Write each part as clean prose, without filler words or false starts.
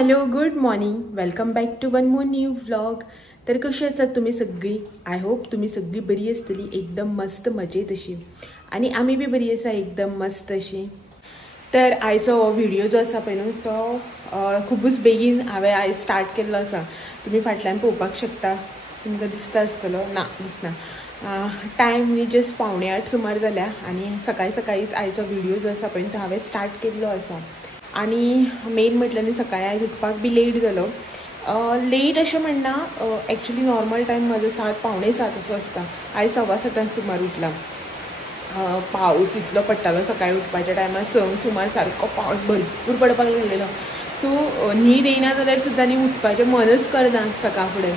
Hello good morning welcome back to one more new vlog. तर कशी आसात तुम्ही सगळी? आय होप तुम्ही सगळी बरी आसतली, एकदम मस्त मजेत अशी। आणि आम्ही बी बरी आसा एकदम मस्त अशी। तर आयचो व्हिडिओ जो आसा पळय न्हू तो खूबच बेगीन हांवें आयज स्टार्ट केल्लो आसा। तुम्ही फाटल्यान पळोवपाक शकता, तुमकां दिसता आसतलो ना दिसना। टायम न्ही जस्ट 7:45 सुमार जाल्या आणि सकाळी सकाळीच आयचो व्हिडिओ जो आसा पळय तो हांवें स्टार्ट केल्लो आसा। आणि मेन म्हटल्यार न्ही सकाळी आयज उठपाक बी लेट जालो। लेट अशें म्हणना, एक्चुली नॉर्मल टायम म्हजो 7 पावणे 7 असो आसता। आयज 7:15 सुमार उठला। पावस इतलो पडटालो सकाळी उठपाच्या टायमार 6 सुमार सारको पावस भरपूर पडपाक लागलेलो। सो न्हीद येना जाल्यार सुद्दां न्ही उठपाचें मनच करना सकाळ फुडें।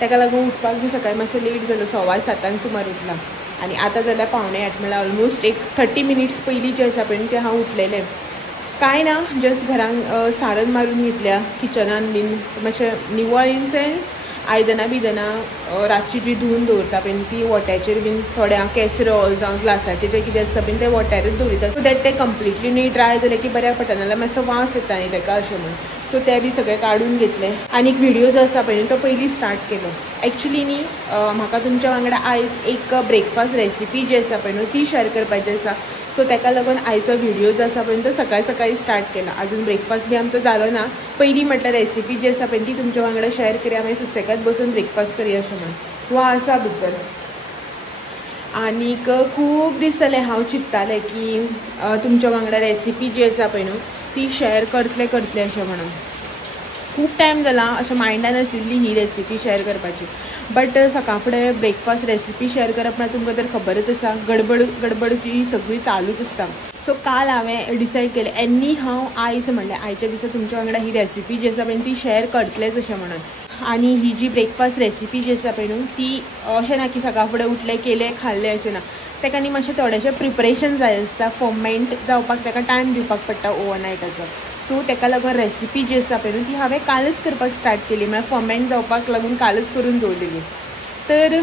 ताका लागून उठपाक बी सकाळी मातशें लेट जालो, 7:15 सुमार उठला। आणि आतां जाल्यार 7:45 म्हळ्यार ऑलमोस्ट एक 30 मिनिट्स पयलीं जे आसा पळय ते हांव उठलेलें। काय ना, जस्ट घरांक सारण मारून घेतल्या, किचनान बीन मातशें निवळ इन सेन्स आयदनां बिदनां रातची जी धुवन दवरता पळय ती वोट्याचेर बीन थोड्या कॅसरोल जावं ग्लासाचेर जे कितें आसता पळय ते वोट्यारूच दवरिता, सो दॅट ते कंप्लिटली न्ही ड्राय जाले की बऱ्याक पडटा, नाल्यार मातसो वास येता न्ही ताका अशें म्हणून। सो ते बी सगळे काडून घेतले आनी एक व्हिडिओ जो आसा पळय तो पयलीं स्टार्ट केलो। एक्चुली न्ही म्हाका तुमच्या वांगडा आयज एक ब्रेकफास्ट रेसिपी जी आसा पळय न्हू ती शेअर करपाची आसा। सो ताका लागून आयचो व्हिडिओ जो आसा पळय तो सकाळी सकाळी स्टार्ट केला। अजून ब्रेकफास्ट बी आमचो जालो ना, पयलीं म्हटल्यार रेसिपी जी आसा पळय ती तुमच्या वांगडा शेअर करया, मागीर सुसेगाद बसून ब्रेकफास्ट करया अशें म्हणून वा आसा भितर। आनीक खूब दीस जाले हांव चिंत्तालें की तुमच्या वांगडा रेसिपी जी आसा पळय न्हू ती शेअर करतलें अशें म्हणून। खूब टायम जाला अशें मायंडान आशिल्ली ही रेसिपी शेअर करपाची, बट सकाळ फुडें ब्रेकफास्ट रेसिपी शेअर करप म्हळ्यार तुमकां तर खबरच आसा, गडबड ही सगळी चालूच आसता। सो काल हांवें डिसायड केलें एनी हांव आयज म्हणल्यार आयच्या दिसा तुमच्या वांगडा ही रेसिपी जी आसा पळय ती शेअर करतलेंच अशें म्हणून। आनी ही जी ब्रेकफास्ट रेसिपी जी आसा पळय न्हू ती अशें ना की सकाळ फुडें उठलें केलें खाल्लें अशें ना, ताका न्ही मातशें थोडेशें प्रिपरेशन जाय आसता, फर्मेंट जावपाक ताका टायम दिवपाक पडटा ओवरनायटाचो। सो ताका लागून रेसिपी जी आसा पळय न्हू ती हांवें कालच करपाक स्टार्ट केली, म्हळ्यार फर्मेंट जावपाक लागून कालच करून दवरलेली। तर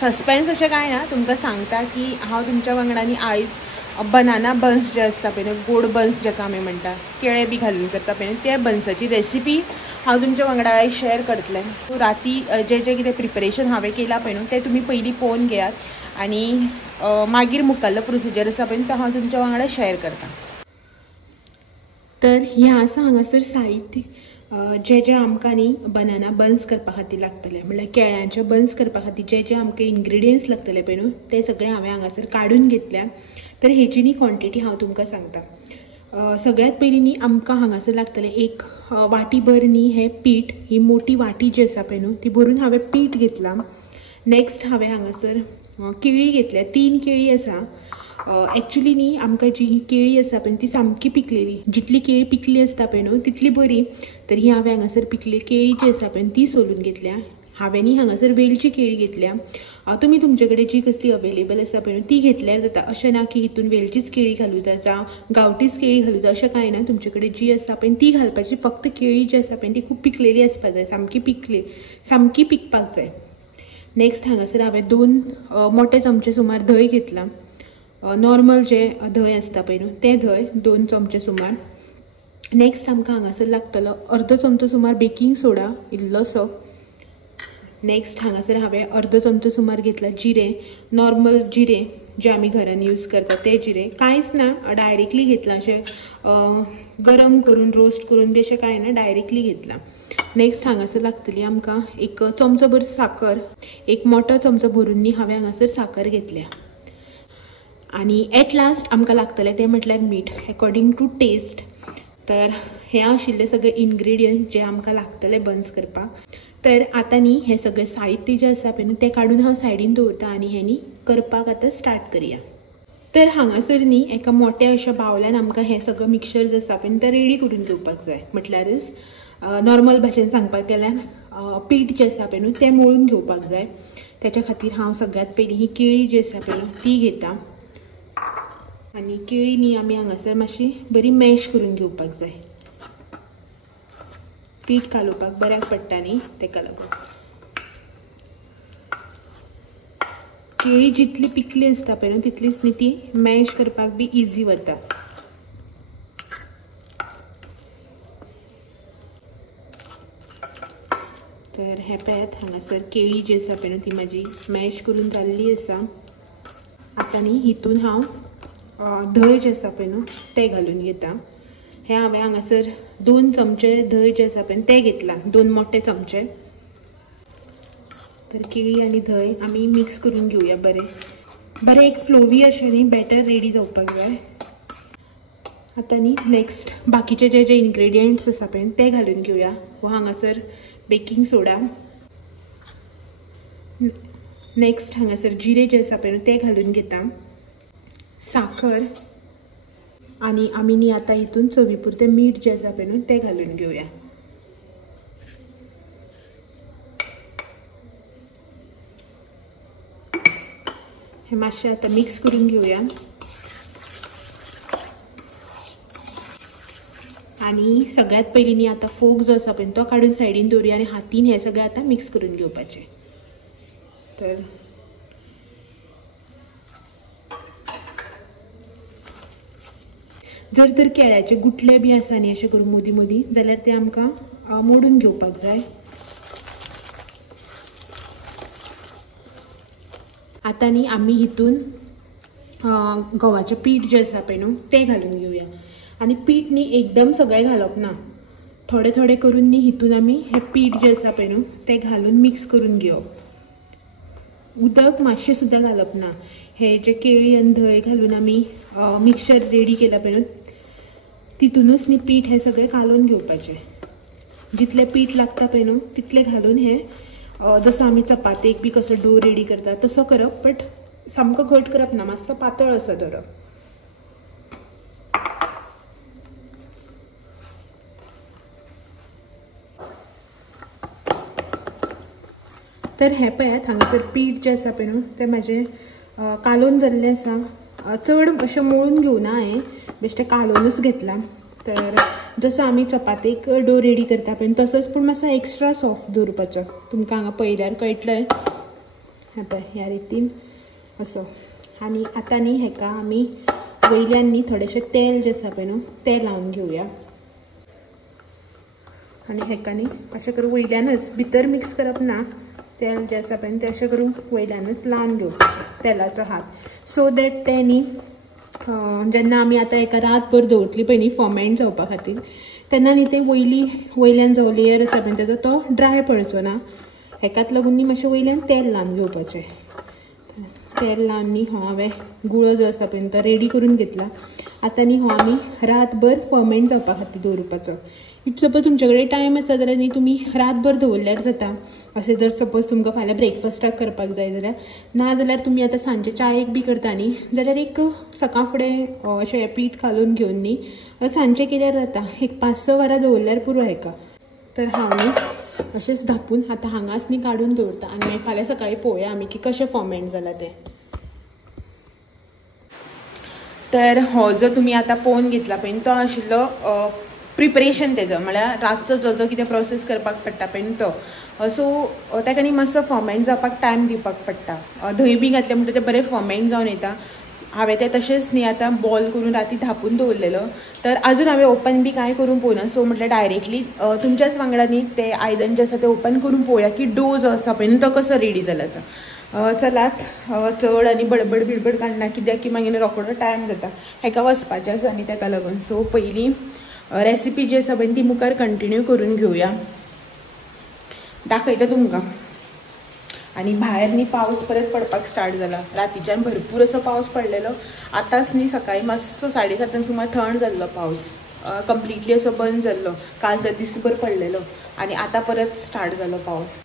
सस्पेन्स अशें कांय ना, तुमकां सांगता की हांव तुमच्या वांगडा न्ही आयज बनाना बन्स जे आसता पळय न्हू, गोड बन्स जाका आमी म्हणटा, केळे बी घालून करता पळय न्हू, त्या बन्साची रेसिपी हांव तुमच्या वांगडा आयज शेअर करतलें। सो राती जें कितें प्रिपरेशन हांवें केलां पळय न्हू तें तुमी पयलीं पळोवन घेयात आनी मागीर मुखाल्लो प्रोसिजर आसा पळय तो हांव तुमच्या वांगडा शेअर करतां। तर हें आसा हांगासर साहित्य जे आमकां न्ही बनाना बन्स करपा खातीर लागतले, म्हणल्यार केळ्यांचे बन्स करपा खातीर जे आमकां इंग्रेडियंट्स लागतले पळय न्हू ते सगळे हांवें हांगासर काडून घेतल्या। तर हेची न्ही क्वॉन्टिटी हांव तुमकां सांगता। सगळ्यात पयलीं न्ही आमकां हांगासर लागतलें एक वाटी भर न्ही हें पीठ, ही मोठी वाटी जी आसा पळय न्हू ती भरून हांवें पीठ घेतलां। नेक्स्ट हांवें हांगासर केळी घेतल्या, 3 केळी आसा। एक्चुली न्ही आमकां जी ही केळी आसा पळय ती सामकी पिकलेली, जितली केळी पिकली आसता पळय न्हू तितली बरी। तर ही हांवें हांगासर पिकलेली केळी जी आसा पळय ती सोलून घेतल्या। हांवें न्ही हांगासर वेलची केळी घेतल्या। तुमी तुमचे कडेन जी कसली अवेलेबल आसा पळय न्हू ती घेतल्यार जाता, अशें ना की हितून वेलचीच केळी घालूं जावं गांवठीच केळी घालूं जाय अशें कांय ना, तुमचे कडेन जी आसा पळय ती घालपाची। फक्त केळी जी आसा पळय ती खूब पिकलेली आसपाक जाय, सामकी पिकपाक जाय। नेक्स्ट हांगासर हांवें 2 मोठे चमचे सुमार धंय घेतला, नॉर्मल जे धंय आसता पळय न्हू तें धंय 2 चमचे सुमार। नेक्स्ट आमकां हांगासर लागतलो अर्दो चमचो सुमार बेकिंग सोडा इल्लोसो। नेक्स्ट हांगासर हांवें अर्दो चमचो सुमार घेतला जिरें, नॉर्मल जिरें जे आमी घरान यूज करता तें जिरें, कांयच ना डायरेक्टली घेतलां, अशें गरम करून रोस्ट करून बी अशें कांय ना, डायरेक्टली घेतलां। नेक्स्ट हांगासर लागतली आमकां एक चमचो भर साकर, एक मोठो चमचो भरून न्ही हांवें हांगासर साकर घेतल्या। आनी एट लास्ट आमकां लागतलें तें म्हटल्यार मीठ अकॉर्डिंग टू टेस्ट। तर हे आशिल्ले सगळे इंग्रेडियंट जे आमकां लागतले बन्स करपाक। तर आतां न्ही हें सगळें साहित्य जें आसा पळय न्हू तें काडून हांव सायडीन दवरता आनी हें न्ही करपाक आतां स्टार्ट करया। तर हांगासर न्ही एका मोठ्या अशा बावलान आमकां हें सगळं मिक्सचर जें आसा पळय तें रेडी करून घेवपाक जाय। म्हटल्यारच नॉर्मल भाशेन सांगपाक गेल्यार पीठ जें आसा पळय न्हू तें मळून घेवपाक जाय। त्याच्या खातीर हांव सगळ्यात पयलीं ही केळी जी आसा पळय न्हू ती घेता आनी केळी न्ही आमी हांगासर मातशी बरी मॅश करून घेवपाक जाय, पीठ घालुपाक बऱ्याक पडटा न्ही ताका लागून। केळी जितली पिकली आसता पळय न्हू तितलीच न्ही ती मॅश करपाक बी इजी वता। तर हे पळयात हांगासर केळी जी आसा पळय ती म्हाजी स्मॅश करून जाल्ली आसा। आतां न्ही हितून हांव धंय जे आसा पळय न्हू ते घालून घेता। हे हांवें हांगासर 2 चमचे धंय जे आसा पळय ते घेतला, 2 मोठे चमचे। तर केळी आनी धंय आमी मिक्स करून घेवया बरें एक फ्लोवी अशें न्ही बॅटर रेडी जावपाक जाय। आतां न्ही नेक्स्ट बाकीचे जे इन्ग्रेडियंट्स आसा पळय ते घालून घेवया। हो हांगासर बेकिंग सोडा, नेक्स्ट हांगासर जिरे जे आसा पळय ते घालून घेता, साखर आनी आमी न्ही आतां हितून चवी पुरते मीठ जे आसा पळय न्हू ते घालून घेवया। हे मातशें आतां मिक्स करून घेवया आनी सगळ्यात पयलीं न्ही आतां फोग जो आसा पळय तो काडून सायडीन दवरुया आनी हातीन हे सगळें आतां मिक्स करून घेवपाचें। तर जर तर केळ्याचे गुठले बी आसा न्ही अशें करून मदीं मदीं जाल्यार ते आमकां मोडून घेवपाक जाय। आतां न्ही आमी हितून गव्हाचें पीठ जें आसा पळय न्हू तें घालून घेवया आनी पीठ न्ही एकदम सगळें घालप ना, थोडे थोडे करून न्ही हितून आमी हें पीठ जें आसा पळय न्हू तें घालून मिक्स करून घेवप। उदक मातशें सुद्दां घालप ना। हे जे केळी आनी धंय घालून आमी मिक्सचर रेडी केला पळय न्हू तितूनच न्ही पीठ हे सगळें कालोवन घेवपाचें। जितलें पीठ लागता पळय न्हू तितलें घालून हे जसो आमी चपातेक बी कसो डो रेडी करता तसो करप, बट सामको घट करप ना, मातसो पातळ असो धरप। तर हे पळयात हांगासर पीठ जें आसा पळय न्हू तें म्हाजें कालोवन जाल्लें आसा। चड अशें मळून घेवना हांवें, बेश्टें कालोवनूच घेतला। तर जसो आमी चपातेक डो रेडी करता पळय तसोच पूण मातसो एक्स्ट्रा सॉफ्ट दवरपाचो। तुमकां हांगा पळयल्यार कळटलें, हे पळय ह्या रितीन असो। आनी आतां न्ही हेका आमी वयल्यान न्ही थोडेंशें तेल जें आसा पळय न्हू तें लावन घेवया आनी हेका न्ही अशें करून वयल्यानच भितर मिक्स करप ना, तेल जें आसा पळय तें अशें करून वयल्यानच लावन घेवपाचो तेलाचो हात, सो दॅट तें न्ही जेन्ना आमी आतां एका रातभर दवरतली पळय न्ही फर्मेंट जावपा खातीर तेन्ना न्ही तें वयल्यान जो लेयर आसा पळय तेजो तो ड्राय पडचो ना। हेकाच लागून न्ही मातशें वयल्यान तेल लावन घेवपाचें। तेल लावन न्ही हांवें गुळो जो आसा पळय तो रेडी करून घेतला। आतां न्ही आमी रातभर फर्मेंट जावपा खातीर दवरपाचो। इफ सपोज तुमचे कडेन टायम आसा जाल्यार न्ही तुमी रातभर दवरल्यार जाता। अशें जर सपोज तुमकां फाल्यां ब्रेकफास्टाक करपाक जाय जाल्यार, ना जाल्यार तुमी आतां सांजचे चायेक बी करता न्ही जाल्यार एक सकाळ फुडें अशें पीठ घालून घेवन न्ही सांजचें केल्यार जाता। एक 5-6 वरां दवरल्यार पुरो हेका। तर हांव न्ही अशेंच धापून आतां हांगाच न्ही काडून दवरता आनी मागीर फाल्यां सकाळीं पळोवया आमी की कशें फर्मेंट जालां तें। तर हो जो तुमी आतां पळोवन घेतला पळय तो आशिल्लो प्रिपरेशन तेजो, म्हळ्यार रातचो जो कितें प्रोसेस करपाक पडटा पळय तो। सो ताका न्ही मातसो फर्मेंट जावपाक टायम दिवपाक पडटा। धंय बी घातलें म्हणटकीर तें बरें फर्मेंट जावन येता। हांवें तें तशेंच न्ही आतां बॉल करून राती धापून दवरलेलो। तर आजून हांवें ओपन बी कांय करून पळोवना, सो म्हटल्यार डायरेक्टली तुमच्याच वांगडा न्ही तें आयदन जें आसा तें ओपन करून पळोवया की डो जो आसा पळय तो कसो रेडी जाला तो। चलात चड आनी बडबड बिडबड काडना, कित्याक की मागीर रोखडो टायम जाता, हेका वचपाचें आसा न्ही तेका लागून। सो पयलीं रेसिपी जी आसा पळय ती मुखार कंटिन्यू करून घेवया, दाखयता तुमकां। आनी भायर न्ही पावस परत पडपाक स्टार्ट जाला। रातीच्यान भरपूर असो पावस पडलेलो, आतांच न्ही सकाळीं मातसो 7:30 सुमार थंड जाल्लो पावस, कंप्लिटली असो बंद जाल्लो। काल तर दिसभर पडलेलो आनी आतां परत स्टार्ट जालो पावस।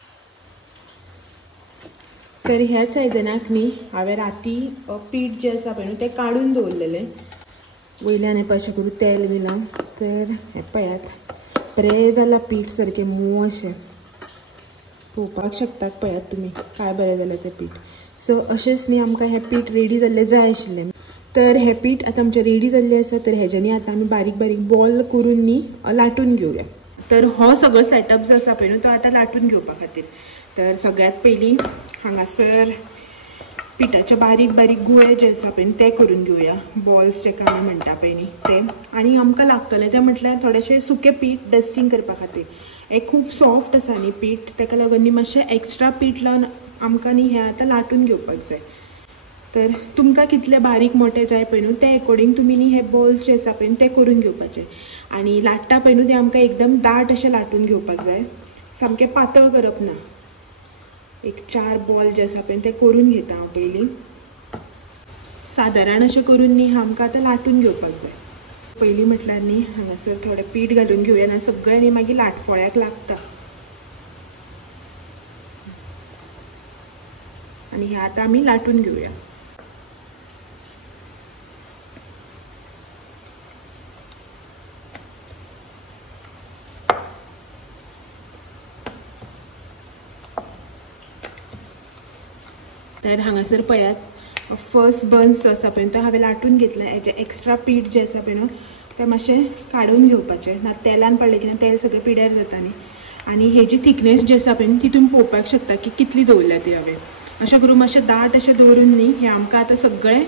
तर ह्याच आयदनाक न्ही हांवें राती पीठ जें आसा पळय तें काडून दवरलेलें, वयल्यान हें अशें करून तेल बी लावन। तर हें पळयात बरें जालां पीठ, सारकें मोव अशें पळोवपाक शकतात पळयात तुमी काय बरें जालें तें पीठ। सो अशेंच न्ही आमकां हें पीठ रेडी जाल्लें जाय आशिल्लें। तर हें पीठ आतां आमचें रेडी जाल्लें आसा। तर हेज्यांनी आतां आमी बारीक बारीक बॉल करून न्ही लाटून घेवया। तर हो सगळो सेटअप जो आसा पळय न्हू तो आतां लाटून घेवपा खातीर। तर सगळ्यात पयलीं हांगासर पिठाचे बारीक बारीक गुळे जे आसा पळय ते करून घेवया, बॉल्स जेका आमी म्हणटा पळय न्ही ते। आनी आमकां लागतलें तें म्हटल्यार थोडेंशें सुकें पीठ डस्टिंग करपा खातीर। हे खूब सॉफ्ट आसा न्ही पीठ, ताका लागून न्ही मातशें एक्स्ट्रा पीठ लावन आमकां न्ही हें आतां लाटून घेवपाक जाय. तर तुमकां कितले बारीक मोठे जाय पळय न्हू ते अकॉर्डिंग तुमी न्ही हे बॉल्स जे आसा पळय ते करून घेवपाचे. आनी लाट्टा पळय न्हू ते आमकां एकदम दाट अशें लाटून घेवपाक जाय, सामकें पातळ करप ना. एक 4 बॉल जे आसा पळय ते करून घेता हांव पयलीं. सादारण अशें करून न्ही आमकां आतां लाटून घेवपाक जाय. पयलीं म्हटल्यार न्ही हांगासर थोडें पीठ घालून घेवया ना सगळें न्ही मागीर लाटफळ्याक लागता. आनी हें आतां आमी लाटून घेवया. तर हांगासर पळयात फर्स्ट बन्स जो आसा पळय तो हांवें लाटून घेतला. हेजें एक्स्ट्रा पीठ जें आसा पळय न्हू तें मातशें काडून घेवपाचें ना तेलान पडलें की तेल सगळें पिड्यार जाता न्ही. आनी हेजी थिकनेस जी आसा पळय ती तुमी पळोवपाक शकता की कितली दवरल्या ती हांवें. अशें करून मातशें दाट अशें दवरून न्ही हें आमकां आतां सगळें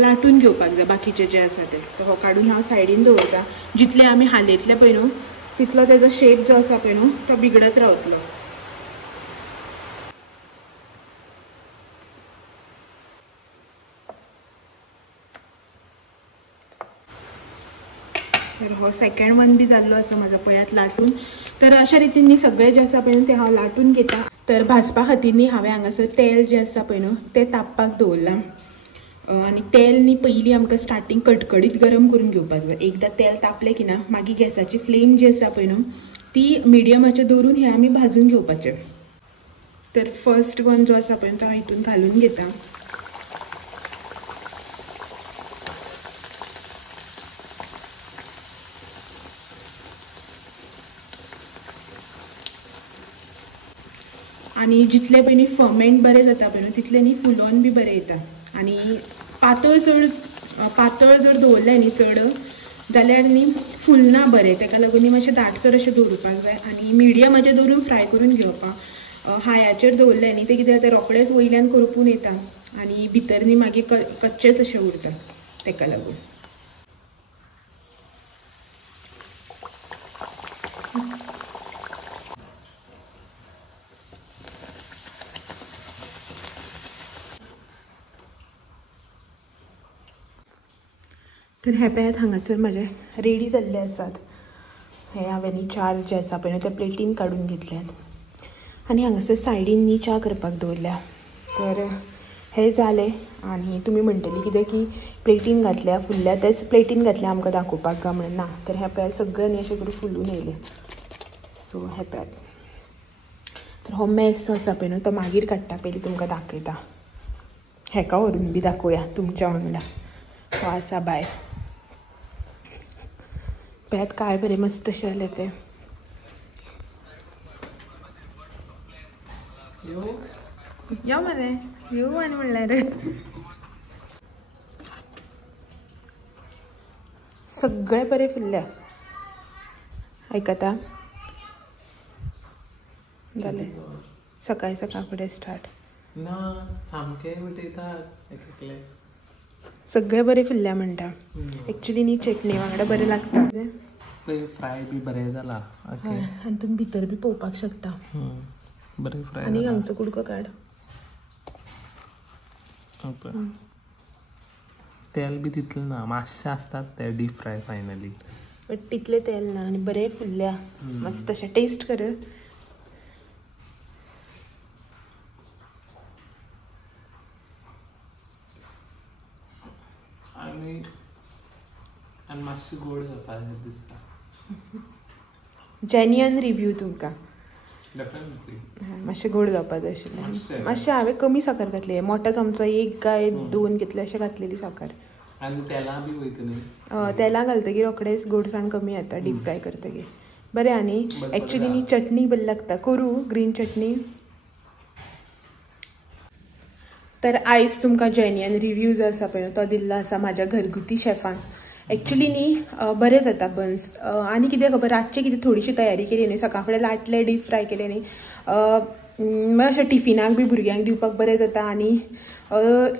लाटून घेवपाक जाय बाकीचें जें आसा तें. हो काडून हांव सायडीन दवरता. जितलें आमी हालयतले पळय न्हू तितलो तेजो शेप जो आसा पळय न्हू तो बिगडत रावतलो. तर हो सेकंड वन बी जाल्लो आसा म्हाजो पळयात लाटून. तर अशा रितीन न्ही सगळें जें आसा पळय न्हू तें हांव लाटून घेता. तर भाजपा खातीर न्ही हांवें हांगासर तेल जें आसा पळय न्हू तें तापपाक दवरलां. आनी तेल न्ही पयलीं आमकां स्टार्टींग कडकडीत गरम करून घेवपाक जाय. एकदां तेल तापलें की ना मागीर गॅसाची फ्लेम जी आसा पळय न्हू ती मिडियमाचेर दवरून हें आमी भाजून घेवपाचें. तर फर्स्ट वन जो आसा पळय तो हांव हितून घालून घेता. आनी जितले पळय न्ही फर्मेंट बरें जाता पळय न्हू तितलें न्ही फुलोवन बी बरें येता. आनी पातळ जर दवरलें न्ही चड जाल्यार न्ही फुलना बरें. ताका लागून न्ही मातशें दाटसर अशें दवरपाक जाय. आनी मिडियमाचेर दवरून फ्राय करून घेवपाक. हायाचेर दवरलें न्ही तें कितें जाता रोखडेंच वयल्यान करपून येता आनी भितर न्ही मागीर कच्चेच अशें उरता. ताका लागून तर हे पळयात हांगासर म्हाजे रेडी जाल्ले आसात. हे हांवें न्ही 4 जे आसा पळय ते प्लेटीन काडून घेतल्यात. आनी हांगासर सायडीन न्ही च्या करपाक दवरल्या. तर हे जालें. आनी तुमी म्हणटली कितें की प्लेटीन घातल्या फुल्ल्या तेच प्लेटीन घातल्या आमकां दाखोवपाक काय म्हणून ना. तर हे पळयात सगळें न्ही अशें करून फुलून येयलें. सो हे पळयात. तर हो मॅस जो आसा पळय न्हू तो मागीर काडटा पयलीं तुमकां दाखयता. हेका व्हरून बी दाखोवया तुमच्या वांगडा. हो आसा भायर. पळयात काय बरें मस्त अशें जालें तें. यो मरे यो आनी म्हणल्यार सगळें बरें फुल्ल्या. आयकता जालें सकाळी सकाळ फुडें स्टार्ट ना सामकें उठयता सगळें बरें फुल्ल्या म्हणटा. एक्चुली न्ही चटणी वांगडा बरें लागता. फ्राय बी बरें जाला. आनी तुमी भितर बी पळोवपाक शकता. बरें फ्राय. आनी हांगचो कुडको काड. तेल बी तितलें ना मातशें आसतात ते डीप फ्राय फायनली. बट तितलें तेल ना आनी बरें फुल्ल्या मस्त अशें. टेस्ट कर. आनी मातशी गोड जाता दिसता. जेन्युइन रिव्यू तुमकां. डेफिनेटली मातशें गोड जावपा जाय आशिल्लें. मातशें हांवें कमी साखर घातली. मोठो चमचो 1 काय 2 घेतले अशें घातलेली साखर. आनी तेलां बी वयता न्ही. तेलां घालतकीर रोखडेंच गोडसाण कमी येता डीप फ्राय करतकीर. बरें. आनी एक्चुली न्ही चटणी बरी लागता. करूं ग्रीन चटणी. तर आयज तुमकां जेन्युइन रिव्यू जो आसा पळय तो दिल्लो आसा म्हाज्या घरगुती शेफान. एक्चुली न्ही बरें जाता बन्स. आनी कितें खबर रातचें कितें थोडीशी तयारी केली न्ही सकाळ फुडें लाटले डीप फ्राय केले न्ही मागीर अशें टिफिनाक बी भुरग्यांक दिवपाक बरें जाता. आनी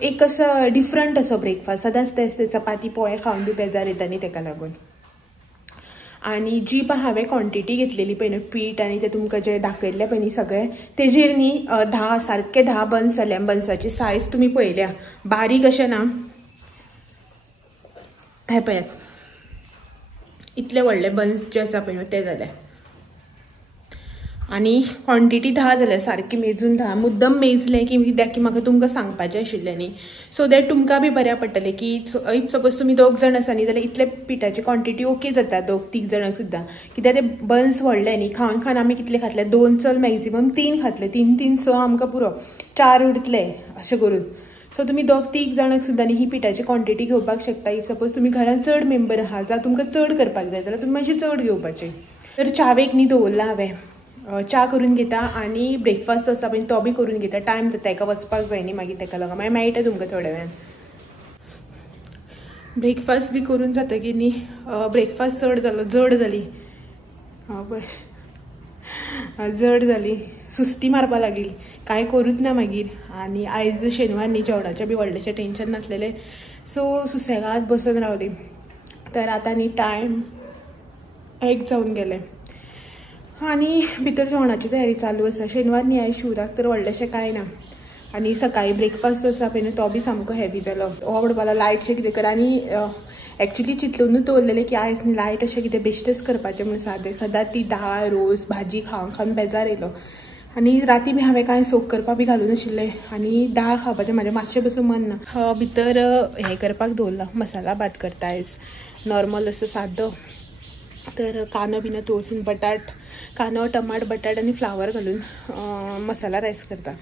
एक असो डिफरंट असो ब्रेकफास्ट. सदांच तेच चपाती पोळे खावन बी बेजार येता न्ही ताका लागून. आणि जी पण हांवें क्वॉन्टिटी घेतलेली पळय न्हू पीठ आणि ते तुमकां जे दाखयल्ले पळय न्ही सगळे तेजेर न्ही 10 सारके 10 बन्स जाल्या. बन्साची सायज तुमी पळयल्या बारीक अशें ना. हे पळयात इतले व्हडले बन्स जे आसा पळय न्हू ते जाले आणि क्वॉन्टिटी 10 जाल्या सारकी मेजून 10. मुद्दम मेजलें की कित्याक की म्हाका तुमकां सांगपाचें आशिल्लें न्ही. सो दॅट तुमकां बी बऱ्या पडटलें की इफ सपोज तुमी 2 जाण आसा न्ही जाल्यार इतले पिठाची क्वॉन्टिटी ओके जाता 2-3 जाणांक सुद्दां. कित्याक ते बन्स व्हडले न्ही. खावन खावन आमी कितले खातले 2 चल मॅक्झिमम 3 खातले. 3 6 आमकां पुरो 4 उरतले अशें करून. सो तुमी 2-3 जाणांक सुद्दां न्ही ही पिठाची क्वॉन्टिटी घेवपाक शकता. इफ सपोज तुमी घरान चड मेंबर आहा जावं तुमकां चड करपाक जाय जाल्यार तुमी मातशी चड घेवपाचें. तर चावेक न्ही दवरला हांवें. च्या करून घेता आणि ब्रेकफास्ट आसा पळय तो बी करून घेता. टायम जाता ताका वचपाक जाय न्ही मागीर ताका लागून. मागीर मेळटा तुमकां थोड्या वेळान. ब्रेकफास्ट बी करून जातकीर न्ही ब्रेकफास्ट जड जाली जड जाली सुस्ती मारपा लागली. कांय करूच ना मागीर. आनी आयज शेनवार न्ही जेवणाचें बी व्हडलेशें टेन्शन नासलेलें. सो सुसेगाद बसून रावली. तर आतां न्ही टायम 1 जावन गेले आनी भितर जेवणाची तयारी चालू आसा. शेनवार न्ही आयज शिवराक तर व्हडलेशें कांय ना. आनी सकाळी ब्रेकफास्ट आसा पळय न्हू तो बी सामको हेवी जालो. हो म्हणपाक लायटशें कितें कर. आनी एक्चुली चिंतूनच दवरलेलें की आयज न्ही लायट अशें कितें बेश्टेच करपाचें म्हणून सादें. सदांच ती दाळ रोस भाजी खावन खावन बेजार येयलो. आनी राती बी हांवें कांय सोक करपाक बी घालून आशिल्लें आनी दाळ खावपाचें म्हाजें मातशें बसून मन ना. भितर हें करपाक दवरला मसाला भात करता आयज नॉर्मल असो सादो. तर कांदो बिनो तळसून कांदो टमाट बटाट आनी फ्लावर घालून मसाला रायस करता.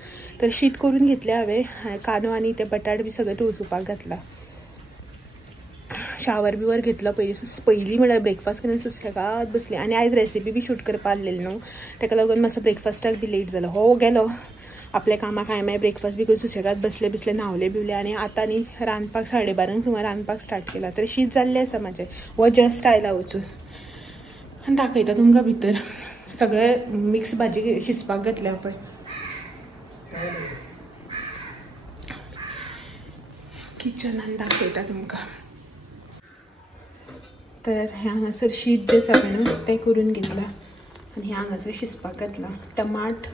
तर शीत करून घेतलें हांवें. कांदो आनी ते बटाट बी सगळें तळसुपाक घातला. शावर बिवर घेतलो पयलीं म्हळ्यार ब्रेकफास्ट करून सुसेगाद बसली. आनी आयज रेसिपी बी शूट करपा आसलेली न्हू ताका लागून मातसो ब्रेकफास्टाक बी लेट जालो. हो गेलो आपल्या कामाक. हांवें मागीर ब्रेकफास्ट बी करून सुसेगाद बसले न्हावले बिवले आनी आतां न्ही रांदपाक 12:30 सुमार रांदपाक स्टार्ट केला. तर शीत जाल्लें आसा म्हाजें. हो जस्ट आयला वचून आनी दाखयता तुमकां भितर सगळे मिक्स भाजी शिजपाक घातल्या पळय. किचनान दाखयता तुमकां. तर हांगासर शीत जें आसा पळय न्हू तें करून घेतलां आनी हांगासर शिजपाक घातलां. टमाट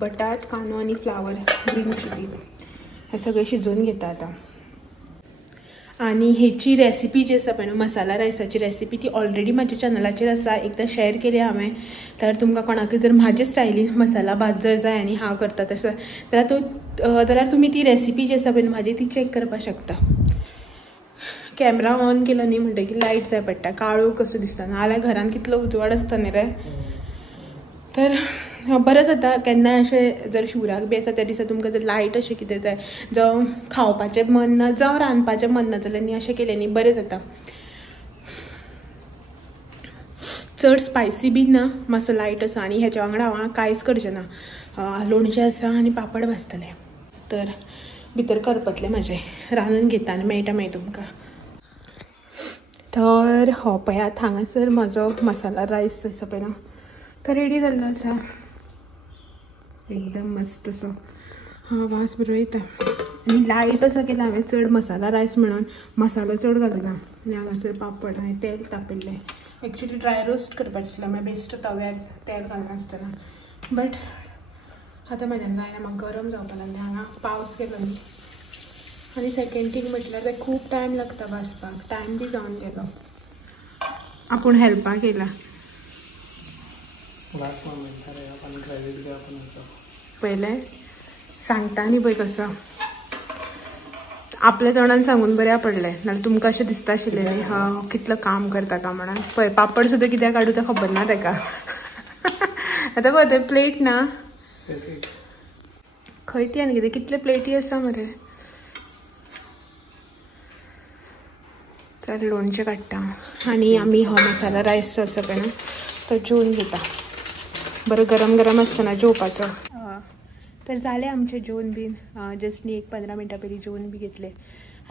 बटाट कांदो आनी फ्लावर ग्रीन चिली हें सगळें शिजोवन घेता आतां. आनी हेची रेसिपी जी आसा पळय न्हू मसाला रायसाची रेसिपी ती ऑलरेडी म्हाज्या चॅनलाचेर आसा. एकदां शेअर केली हांवें. तर तुमकां कोणाकय जर म्हाजे स्टायलीन मसाला भात जर जाय आनी हांव करता तसो जाल्यार तुमी ती रेसिपी जी आसा पळय न्हू म्हाजी ती चॅक करपाक शकता. कॅमेरा ऑन केलो न्ही म्हणटकीर लायट जाय पडटा. काळोख कसो दिसता नाजाल्यार घरान कितलो उजवाड आसता न्ही रे. तर बरें जाता केन्नाय अशें जर शिवराक बी आसा त्या दिसा तुमकां जर लायट अशें कितें जाय जावं खावपाचें मन ना जावं रांदपाचें मन ना जाल्यार न्ही अशें केलें न्ही बरें जाता. चड स्पायसी बी ना मातसो लायट आसा. आनी हेच्या वांगडा हांव कांयच करचें ना. लोणचें आसा आनी पापड भाजतलें. तर भितर करपतलें म्हाजें रांदून घेता आनी मेळटा मागीर तुमकां. तर हो पळयात हांगासर म्हजो मसाला रायस आसा पळय न्हू तो रेडी जाल्लो आसा. एकदम मस्त असो वास बरो येता. आनी लायट असो केला हांवें चड मसाला रायस म्हणून मसालो चड घालना. आनी हांगासर पापड हांवें तेल तापयल्लें. एक्चुली ड्राय रोस्ट करपाचें आशिल्लें मागीर बेश्ट तव्यार तेल घालनासतना. बट आतां म्हाज्यान जायना म्हाका गरम जावपा लागलें. हांगा पावस गेलो न्ही आनी सेकेंड थींग म्हटल्यार ते खूब टायम लागता भाजपाक. टायम बी जावन गेलो. आपूण हेल्पाक येयला पयलें सांगता न्ही पळय कसो आपल्या तोंडान सांगून बऱ्या पडलें. नाल्यार तुमकां अशें दिसता आशिल्लें न्ही हांव कितलो काम करता काय म्हणून. पळय पापड सुद्दां कित्याक काडूं तें खबर ना ताका. आतां पळय तें प्लेट ना खंय ती आनी कितें कितले प्लेटी आसा मरे. तर लोणचें काडटा आनी आमी हो मसाला रायस जो आसा पळय न्हू तो जेवन घेता. बरो गरम गरम आसतना जेवपाचो. तर जालें आमचें जेवण बीन. जस्ट न्ही 1-15 मिनटां पयलीं जेवण बी घेतलें.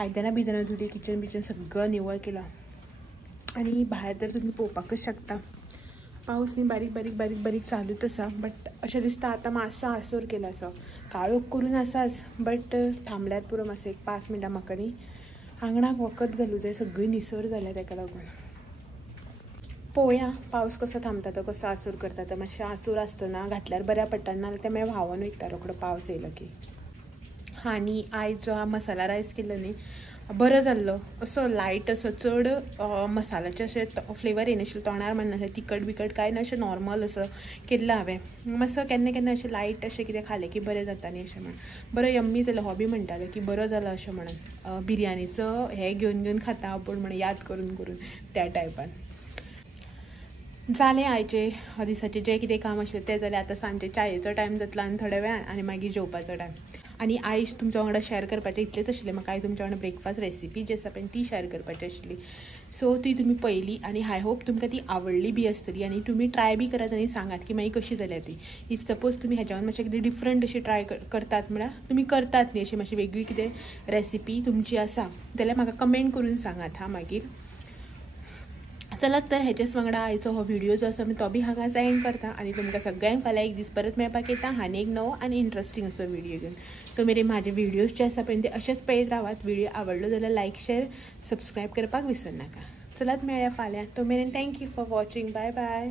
आयदनां बिदनां धुली किचन बिचन सगळं निवळ केलां. आनी भायर तर तुमी पळोवपाकच शकता पावस न्ही बारीक बारीक बारीक बारीक चालूच आसा. बट अशें दिसता आतां मातसो आसोर केला असो. काळोख करून आसाच बट थांबल्यार पुरो मातसो 1-5 मिनटां म्हाका न्ही आंगणाक वखद घालूं जाय. सगळी निसर जाल्या ताका लागून. पळोवया पावस कसो थांबता तो, कसो आसूर करता तो. मातशें आसूर आसतना घातल्यार बऱ्या पडटा, नाल्यार तें मागीर व्हांवून वयता रोखडो पावस येयलो की. आनी आयज जो मसाला रायस केल्लो न्ही, बरो जाल्लो. असो लायट असो, चड मसाल्याचे अशें फ्लेवर येनाशिल्लो तोंडार, म्हणना अशें तिखट बिकट कांय ना, अशें नॉर्मल असो केल्लो हांवें. मातसो केन्ना केन्ना अशें लायट अशें कितें खालें की बरें जाता न्ही अशें म्हण. बरो यम्मी जालो. हॉबी म्हणटालो की बरो जालो अशें म्हणून. बिरयानीचो हें घेवन घेवन खाता पूण म्हण याद करून करून त्या टायपान. जालें आयचे दिसाचें जें कितें काम आशिल्लें तें जालें. आतां सांजचे चायेचो टायम जातलो आनी थोड्या वेळान, आनी मागीर जेवपाचो टायम. आनी आयज तुमच्या वांगडा शेअर करपाचें इतलेंच आशिल्लें म्हाका. आयज तुमच्या वांगडा ब्रेकफास्ट रेसिपी जी आसा पळय ती शेअर करपाची आशिल्ली. सो ती तुमी पळयली आनी आय होप तुमकां ती आवडली बी आसतली, आनी तुमी ट्राय बी करात आनी सांगात की मागीर कशी जाल्या ती. इफ सपोज तुमी हेज्यावन मातशें कितें डिफरंट अशी ट्राय करतात, म्हळ्यार तुमी करतात न्ही अशी मातशी वेगळी कितें रेसिपी तुमची आसा जाल्यार म्हाका कमेंट करून सांगात हां मागीर. चलत तर हेच्याच वांगडा आयचो हो व्हिडिओ जो आसा तो बी हांगाच एंड करता, आनी तुमकां सगळ्यांक फाल्यां एक दीस परत मेळपाक येता आनी एक नवो आनी इंट्रस्टींग असो व्हिडिओ घेवन. तो मेरेन म्हाजे व्हिडिओज जे आसा पळय ते अशेंच पळयत रावात. व्हिडिओ आवडलो जाल्यार लायक शेअर सबस्क्रायब करपाक विसरनाका. चलत मेळया फाल्यां. तो मेरेन thank you for watching. Bye bye.